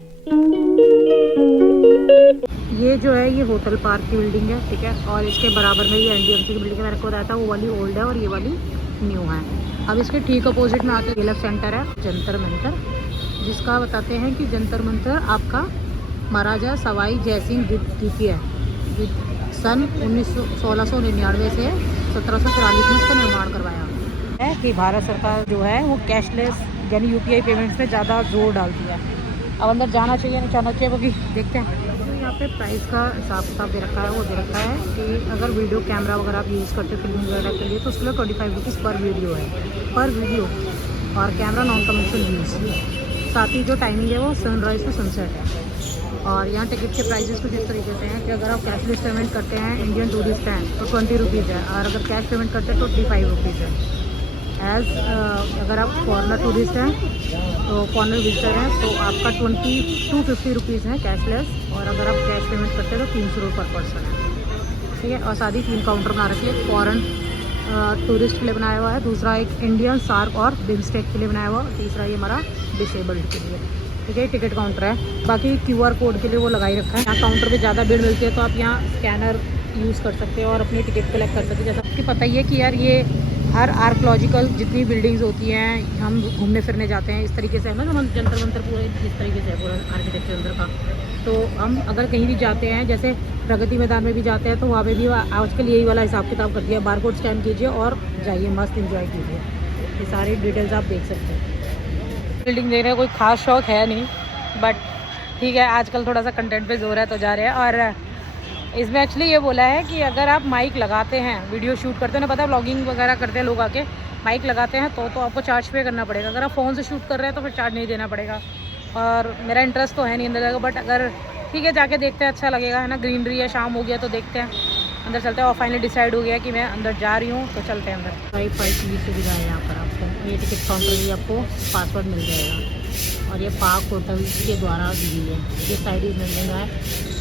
ये जो है ये होटल पार्क की बिल्डिंग है, ठीक है। और इसके बराबर में ये एनडीएमसी की बिल्डिंग मैंने को बताया था, वो वाली ओल्ड है और ये वाली न्यू है। अब इसके ठीक अपोजिट में आते लेफ्ट सेंटर है जंतर मंतर, जिसका बताते हैं कि जंतर मंतर आपका महाराजा सवाई जयसिंह द्वितीय सन 1699 से 1743 में इसका निर्माण करवाया है कि भारत सरकार जो है वो कैशलेस यानी यूपीआई पेमेंट्स में ज़्यादा जोर डालती है। अब अंदर जाना चाहिए नहीं जाना चाहिए वो भी देखते हैं। तो यहाँ पे प्राइस का हिसाब किताब दे रखा है, वो दे रखा है कि अगर वीडियो कैमरा वगैरह आप यूज़ करते हो फिल्म वगैरह के लिए तो उसके लिए 25 रुपीज़ पर वीडियो है, पर वीडियो। और कैमरा नॉन कमर्शियल यूज़। साथ ही जो टाइमिंग है वो सनराइज़ टू सनसेट है। और यहाँ टिकट के प्राइजेस कुछ इस तरीके से हैं कि अगर आप कैशलेस पेमेंट करते हैं इंडियन टूरिस्ट हैं तो 20 रुपीज़ है, और अगर कैश पेमेंट करते हैं तो 25 रुपीज़ है। अगर आप फॉरनर टूरिस्ट हैं तो फॉरनर विजिटर हैं तो आपका 2250 रुपीज़ है कैशलेस, और अगर आप कैश पेमेंट करते हैं तो 300 रुपये पर पर्सन है, ठीक है। और साथ ही 3 काउंटर बना रखे हैं, फॉरन टूरिस्ट के लिए बनाया हुआ है, दूसरा एक इंडियन सार्क और बिमस्टेक के लिए बनाया हुआ, तीसरा ये हमारा डिसेबल्ड के लिए, ठीक है। टिकट काउंटर है, बाकी QR कोड के लिए वो लगाई रखा है। यहाँ काउंटर पे ज़्यादा भीड़ मिलती है तो आप यहाँ स्कैनर यूज़ कर सकते हो और अपनी टिकट कलेक्ट कर सकते हो। जैसा आपको पता ही है कि यार ये हर आर्कोलॉजिकल जितनी बिल्डिंग्स होती हैं हम घूमने फिरने जाते हैं इस तरीके से है ना, जंतर मंतर पूरे इस तरीके से है पूरा आर्किटेक्चर अंदर का। तो हम अगर कहीं भी जाते हैं जैसे प्रगति मैदान में भी जाते हैं तो वहाँ पे भी आजकल यही वाला हिसाब किताब कर दिया, बारकोड स्कैन कीजिए और जाइए, मस्त इंजॉय कीजिए। ये सारी डिटेल्स आप देख सकते हैं। बिल्डिंग देखने का कोई ख़ास शौक है नहीं, बट ठीक है आजकल थोड़ा सा कंटेंट पे जोर है तो जा रहे हैं। और इसमें एक्चुअली ये बोला है कि अगर आप माइक लगाते हैं, वीडियो शूट करते हैं ना, पता है व्लॉगिंग वगैरह करते हैं लोग आके माइक लगाते हैं तो आपको चार्ज पे करना पड़ेगा। अगर आप फ़ोन से शूट कर रहे हैं तो फिर चार्ज नहीं देना पड़ेगा। और मेरा इंटरेस्ट तो है नहीं अंदर जाकर, बट अगर ठीक है जाके देखते हैं, अच्छा लगेगा, है ना। ग्रीनरी है, शाम हो गया तो देखते हैं, अंदर चलते हैं। और फाइनली डिसाइड हो गया कि मैं अंदर जा रही हूँ तो चलते हैं अंदर। वाईफाई की सुविधा है यहाँ पर आपको, ये टिकट काउंटर भी आपको पासवर्ड मिल जाएगा। और ये पार्क होटल के द्वारा दी गई है, ये side is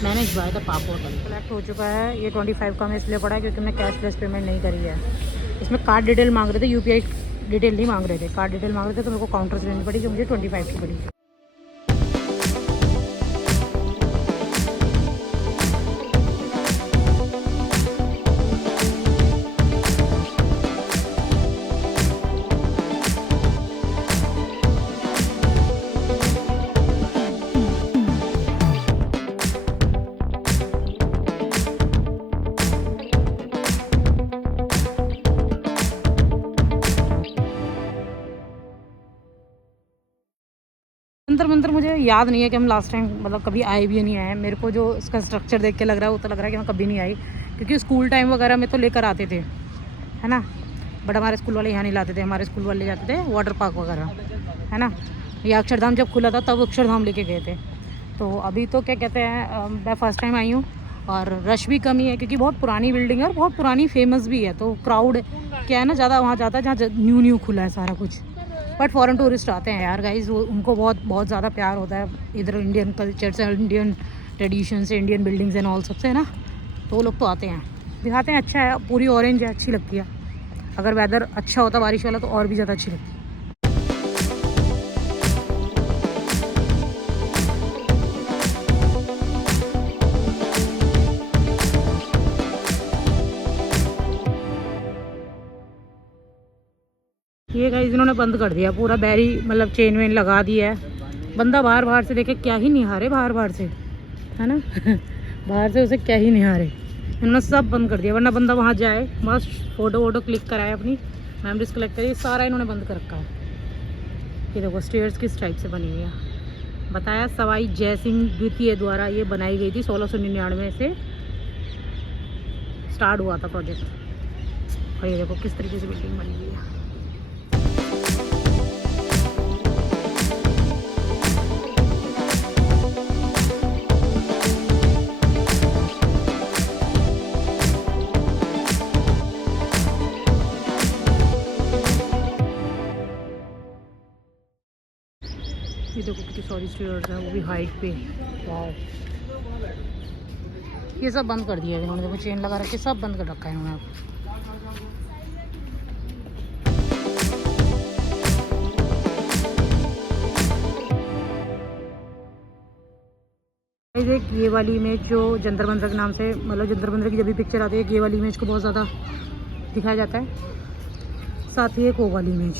manage by the park hotel. Collect हो चुका है, ये 25 का मैं इसलिए पड़ा है क्योंकि मैंने कैशलेस पेमेंट नहीं करी है। इसमें कार्ड डिटेल मांग रहे थे, यूपीआई डिटेल नहीं मांग रहे थे, कार्ड डिटेल मांग रहे थे, तो मेरे को काउंटर से लेनी पड़ी जो मुझे 25 की पड़ी। जंतर मंतर मुझे याद नहीं है कि हम लास्ट टाइम मतलब कभी आए भी नहीं आए। मेरे को जो इसका स्ट्रक्चर देख के लग रहा है वो तो लग रहा है कि मैं कभी नहीं आई, क्योंकि स्कूल टाइम वगैरह में तो लेकर आते थे, है ना। बट हमारे स्कूल वाले यहाँ नहीं लाते थे, हमारे स्कूल वाले जाते थे वाटर पार्क वगैरह, है ना। या अक्षरधाम जब खुला था तब अक्षरधाम लेके गए थे। तो अभी तो क्या कहते हैं मैं फ़र्स्ट टाइम आई हूँ, और रश भी कम ही है क्योंकि बहुत पुरानी बिल्डिंग है और बहुत पुरानी फेमस भी है, तो क्राउड क्या है ना ज़्यादा वहाँ जाता है जहाँ न्यू खुला है सारा कुछ। बट फॉरेन टूरिस्ट आते हैं यार गाइज, वो उनको बहुत बहुत ज़्यादा प्यार होता है इधर इंडियन कल्चर से, इंडियन ट्रेडिशन से, इंडियन बिल्डिंग्स एंड ऑल सबसे, है ना। तो वो लोग तो आते हैं, दिखाते हैं। अच्छा है, पूरी ऑरेंज है, अच्छी लगती है। अगर वेदर अच्छा होता बारिश वाला तो और भी ज़्यादा अच्छी लगती है। ये गाइस इन्होंने बंद कर दिया पूरा, बैरी मतलब चेन वेन लगा दी है। बंदा बाहर बाहर से देखे क्या ही निहारे, बाहर बाहर से, है ना। बाहर से उसे क्या ही निहारे, इन्होंने सब बंद कर दिया। वरना बंदा वहाँ जाए, मस्त फ़ोटो वोटो क्लिक कराए, अपनी मेमोरीज कलेक्ट करिए, सारा इन्होंने बंद कर रखा है। ये देखो स्टेयर्स किस टाइप से बनी हुई है। बताया सवाई जयसिंह द्वितीय द्वारा ये बनाई गई थी, 1699 से स्टार्ट हुआ था प्रोजेक्ट। और ये देखो किस तरीके से बिल्डिंग बनी हुई है। ये देखो कितनी सॉरी स्टेयर्स है, वो भी हाइट पे। वाव, ये सब बंद कर दिया है इन्होंने, देखो चेन लगा रखे, सब बंद कर रखा है इन्होंने। एक ये वाली इमेज जो जंतर मंतर के नाम से, मतलब जंतर मंतर की जब भी पिक्चर आती है ये वाली इमेज को बहुत ज़्यादा दिखाया जाता है। साथ ही एक वो वाली इमेज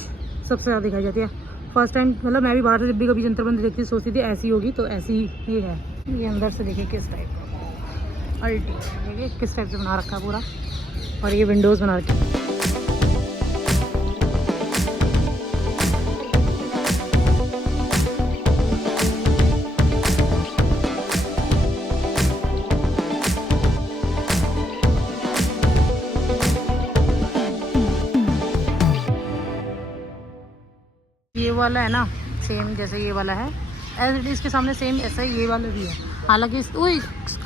सबसे ज़्यादा दिखाई जाती है। फर्स्ट टाइम मतलब मैं भी बाहर से जब भी कभी जंतर मंतर देखती सोचती थी ऐसी होगी, तो ऐसी ही है। ये अंदर से देखिए किस टाइप का अल्टी, देखिए किस टाइप से बना रखा है पूरा। और ये विंडोज़ बना रखी है। ये वाला है ना सेम जैसे ये वाला है, एज इट इज़ के सामने सेम ऐसा ही ये वाला भी है। हालांकि कोई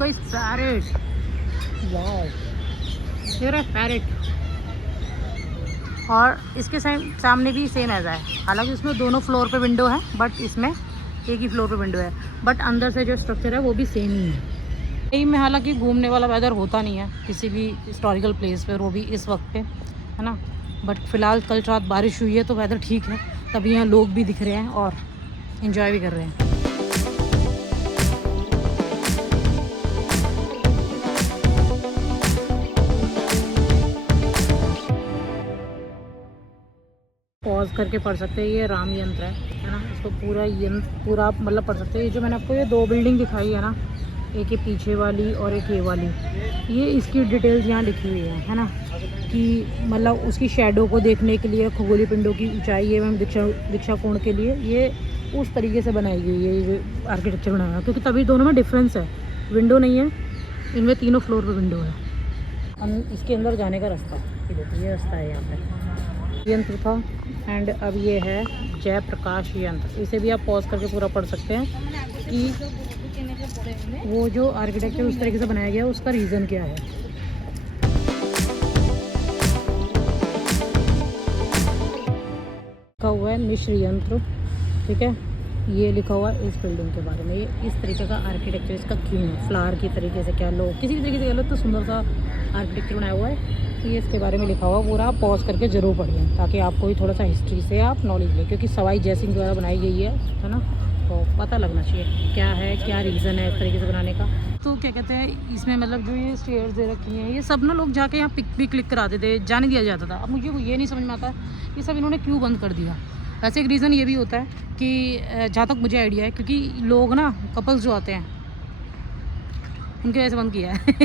पैरेट, वाओ ये रहा पैरेट, और इसके सामने भी सेम ऐसा है। हालांकि उसमें दोनों फ्लोर पे विंडो है, बट इसमें एक ही फ्लोर पे विंडो है, बट अंदर से जो स्ट्रक्चर है वो भी सेम ही है। यही में हालांकि घूमने वाला वेदर होता नहीं है किसी भी हिस्टोरिकल प्लेस पर, वो भी इस वक्त पे है ना। बट फ़िलहाल कल रात बारिश हुई है तो वेदर ठीक है, तभी यहाँ लोग भी दिख रहे हैं और एंजॉय भी कर रहे हैं। पॉज करके पढ़ सकते हैं, ये राम यंत्र है ना। इसको पूरा मतलब पढ़ सकते हैं। ये जो मैंने आपको ये दो बिल्डिंग दिखाई है ना, एक ये पीछे वाली और एक ये वाली, ये इसकी डिटेल्स यहाँ लिखी हुई है ना, कि मतलब उसकी शैडो को देखने के लिए खगोलीय पिंडों की ऊंचाई एवं दीक्षा कोण के लिए ये उस तरीके से बनाई गई है, ये आर्किटेक्चर बनाया है। क्योंकि तभी दोनों में डिफरेंस है, विंडो नहीं है इनमें, तीनों फ्लोर पे विंडो है। इसके अंदर जाने का रास्ता ये रास्ता है यहाँ पे। यंत्र था एंड अब ये है जयप्रकाश यंत्र। इसे भी आप पॉज करके पूरा पढ़ सकते हैं कि वो जो आर्किटेक्चर उस तरीके से बनाया गया उसका रीज़न क्या है। लिखा हुआ है मिश्र यंत्र, ठीक है। ये लिखा हुआ है इस बिल्डिंग के बारे में, ये इस तरीके का आर्किटेक्चर इसका क्यों है, फ्लावर की तरीके से कह लो, किसी भी तरीके से कह लो, तो सुंदर सा आर्किटेक्चर बनाया हुआ है। ये इसके बारे में लिखा हुआ पूरा पॉज करके ज़रूर पढ़िए, ताकि आपको भी थोड़ा सा हिस्ट्री से आप नॉलेज लें, क्योंकि सवाई जयसिंह द्वारा बनाई गई है ना, तो पता लगना चाहिए क्या है, क्या रीज़न है इस तरीके से बनाने का। तो क्या कहते हैं इसमें, मतलब जो ये स्टेयर्स दे रखी हैं, ये सब ना लोग जाके यहाँ पिक भी क्लिक कराते थे, जाने दिया जाता था। अब मुझे ये नहीं समझ में आता ये सब इन्होंने क्यों बंद कर दिया। वैसे एक रीज़न ये भी होता है कि जहाँ तक मुझे आइडिया है, क्योंकि लोग ना कपल्स जो आते हैं उनके वजह से बंद किया है।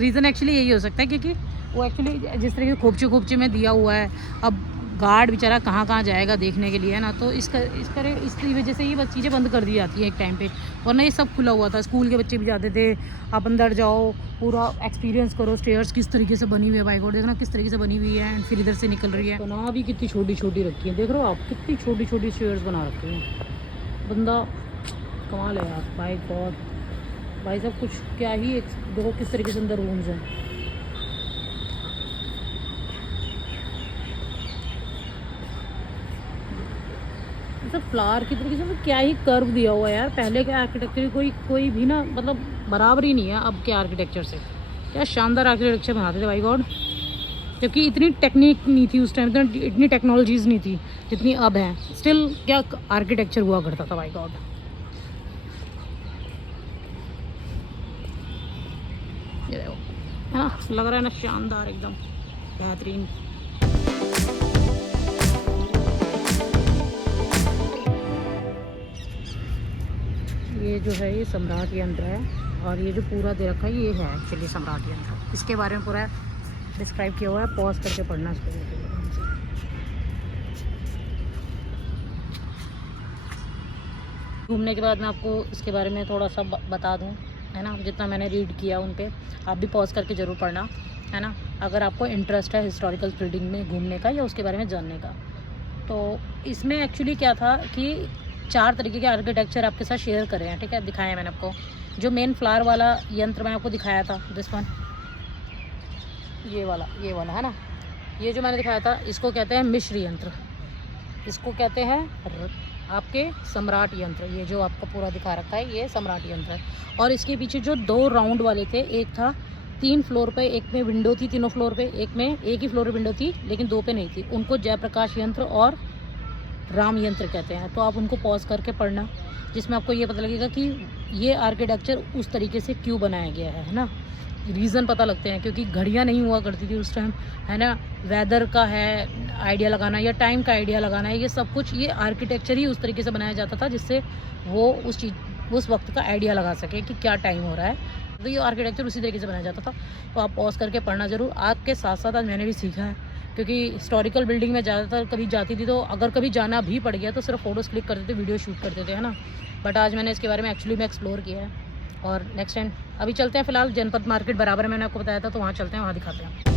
रीज़न एक्चुअली यही हो सकता है, क्योंकि वो एक्चुअली जिस तरह के खोपचे में दिया हुआ है, अब गार्ड बेचारा कहाँ जाएगा देखने के लिए, है ना। तो इस वजह से ये चीज़ें बंद कर दी जाती हैं एक टाइम पे, वरना ये सब खुला हुआ था। स्कूल के बच्चे भी जाते थे, आप अंदर जाओ, पूरा एक्सपीरियंस करो, स्टेयर्स किस तरीके से बनी हुई है, बाई गॉड देखना किस तरीके से बनी हुई है, एंड फिर इधर से निकल रही है। बना भी कितनी छोटी छोटी रखी है, देख रहे हो आप, कितनी छोटी छोटी स्टेयर्स बना रखी हैं। बंदा कमाल है यार, बाई गॉड भाई साहब, कुछ क्या ही देखो किस तरीके से अंदर रूम्स हैं। सब फ्लावर की तरीके से, तो क्या ही कर्व दिया हुआ है यार। पहले के आर्किटेक्चर कोई भी ना, मतलब बराबर ही नहीं है अब के आर्किटेक्चर से। क्या शानदार आर्किटेक्चर बनाते थे भाई गॉड, क्योंकि इतनी टेक्निक नहीं थी उस टाइम, इतनी टेक्नोलॉजीज़ नहीं थी जितनी अब हैं। स्टिल क्या आर्किटेक्चर हुआ करता था भाई गॉड। ये देखो है ना, लग रहा है ना शानदार, एकदम बेहतरीन। ये जो है ये सम्राट यंत्र है, और ये जो पूरा दे रखा है ये है एक्चुअली सम्राट यंत्र। इसके बारे में पूरा डिस्क्राइब किया हुआ है, पॉज करके पढ़ना इसको। घूमने के बाद मैं आपको इसके बारे में थोड़ा सा बता दूं, है ना, जितना मैंने रीड किया उन पे आप भी पॉज करके ज़रूर पढ़ना, है ना, अगर आपको इंटरेस्ट है हिस्टोरिकल बिल्डिंग में घूमने का या उसके बारे में जानने का। तो इसमें एक्चुअली क्या था कि 4 तरीके के आर्किटेक्चर आपके साथ शेयर कर रहे हैं, ठीक है, दिखाया है मैंने आपको। जो मेन फ्लावर वाला यंत्र मैंने आपको दिखाया था, दिस वन, ये वाला है ना, ये जो मैंने दिखाया था इसको कहते हैं मिश्र यंत्र, इसको कहते हैं आपके सम्राट यंत्र। ये जो आपको पूरा दिखा रखा है ये सम्राट यंत्र है। और इसके पीछे जो 2 राउंड वाले थे, एक था 3 फ्लोर पे, एक में विंडो थी तीनों फ्लोर पे, एक में एक ही फ्लोर पे विंडो थी लेकिन 2 पे नहीं थी, उनको जयप्रकाश यंत्र और राम यंत्र कहते हैं। तो आप उनको पॉज करके पढ़ना, जिसमें आपको ये पता लगेगा कि ये आर्किटेक्चर उस तरीके से क्यों बनाया गया है ना। रीज़न पता लगते हैं, क्योंकि घड़ियाँ नहीं हुआ करती थी उस टाइम, है ना। वेदर का है आइडिया लगाना या टाइम का आइडिया लगाना है, ये सब कुछ ये आर्किटेक्चर ही उस तरीके से बनाया जाता था जिससे वो उस वक्त का आइडिया लगा सके कि क्या टाइम हो रहा है। तो ये आर्किटेक्चर उसी तरीके से बनाया जाता था। तो आप पॉज करके पढ़ना ज़रूर। आपके साथ साथ आज मैंने भी सीखा है, क्योंकि हिस्टोरिकल बिल्डिंग में ज़्यादातर कभी जाती थी तो अगर कभी जाना भी पड़ गया तो सिर्फ फ़ोटोज़ क्लिक करते थे, वीडियो शूट करते थे, है ना। बट आज मैंने इसके बारे में एक्चुअली में एक्सप्लोर किया है। और नेक्स्ट टाइम अभी चलते हैं, फ़िलहाल जनपद मार्केट बराबर में मैंने आपको बताया था, तो वहाँ चलते हैं, वहाँ दिखाते हैं।